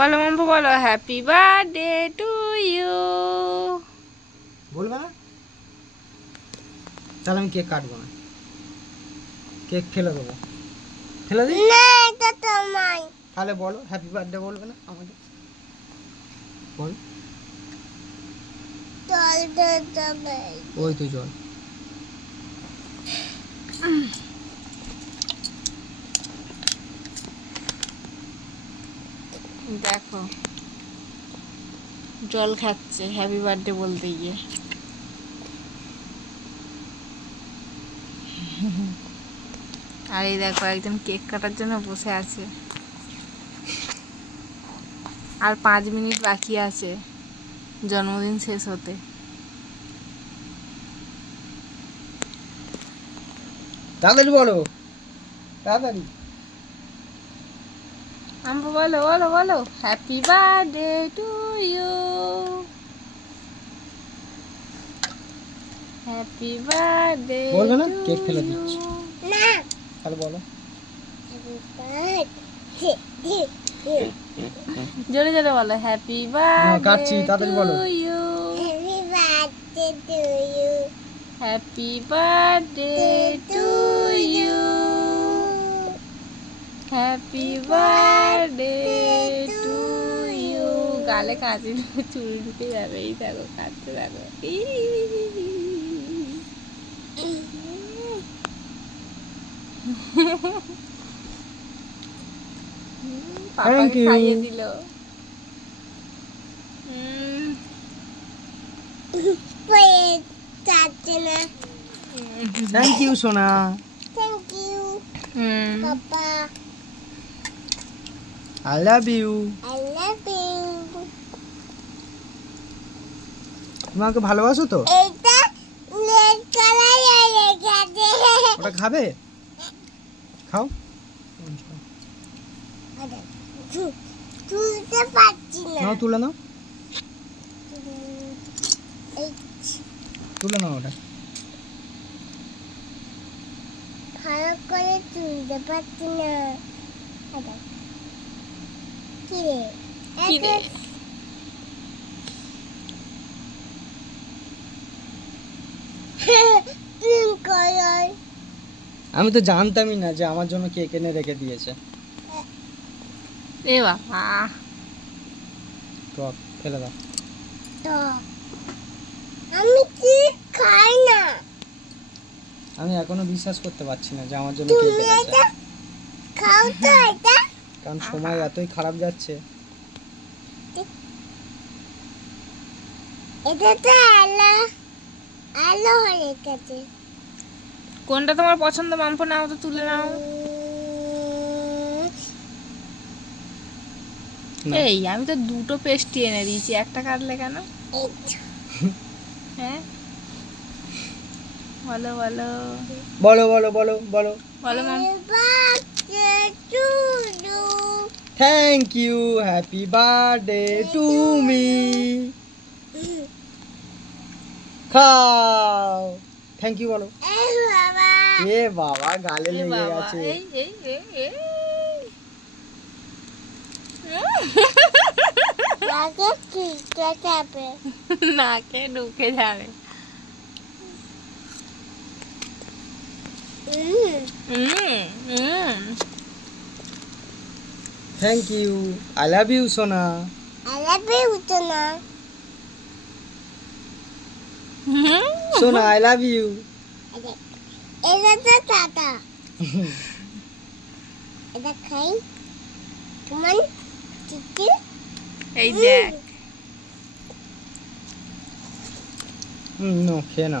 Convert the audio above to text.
বলো মাম্পু বলো। Happy birthday to you বলবে না? তাহলে আমি কেক কাটবো না। কেক ফেলে দেবো। ফেলে দিই? না এটা তোমার তাহলে বলো হ্যাপি বার্থডে বলবে না আমাকে? বল। জল ওই তুই চল দেখো। জল খাচ্ছে হ্যাপি বার্থডে বলতে গিয়ে। আর এই দেখো, একজন কেক কাটার জন্য বসে আছে। আর পাঁচ মিনিট বাকি আছে, জন্মদিন শেষ হতে। তাড়াতাড়ি বলো। তাড়াতাড়ি। আম্বু বলো বলো বলো happy birthday to you happy birthday বলবে না? কেক ফেলে দিচ্ছি। না। তাহলে বলো। জোরে জোরে বলো। হ্যাপি কাটছি, বার্থডে তাড়াতাড়ি বলো। Happy birthday to you happy birthday to you happy birthday to you গালে ঢুকে চুল ঢুকে যাবে। এই দেখো কাঁদতে দেখো। পাপাকে খাইয়ে দিল। থ্যাংক ইউ সোনা thank you papa I love you I love you তুমি আমাকে ভালোবাসো তো? এটা লেট কালার লেগেছে ওটা খাবে? খাও। তুলতে পারছি না। নাও তুলে নাও। এই তুলে নাও ওটা। ভালো করে তুলতে পারছি না। কি রে কি আমি তো জানতামই না যে আমার জন্য কে এনে রেখে দিয়েছে। এ বাবা। টক ফেলে দাও। আমি কি খাই না। আমি এখনও বিশ্বাস করতে পারছি না যে আমার জন্য তুমি কেক খাও তো এটা। কারণ সময় এতই খারাপ যাচ্ছে। এটা তো আলো আলো হয়ে গেছে। কোনটা তোমার পছন্দ? মাম্প নাও তো তুলে নাও। এই আমি তো দুটো পেস্টি এনে দিয়েছি। একটা কাটলে কেন? হ্যাঁ? বলো বলো। বলো বলো বলো বলো। বলো thank you happy birthday to me খাও থ্যাংক ইউ বলো এই বাবা এ বাবা গালে এ লেগে বাবা গেছে এই এই এই এই আগে ঠিক যাবে নাকে ঢুকে যাবে হুম হুম হুম thank you I love you সোনা আলাপে উঠো না হুম সোনা আই লাভ ইউ এটা তো টাটা এটা খাই তোমার চিঠি এই দেখ হুম নো খেয়ে না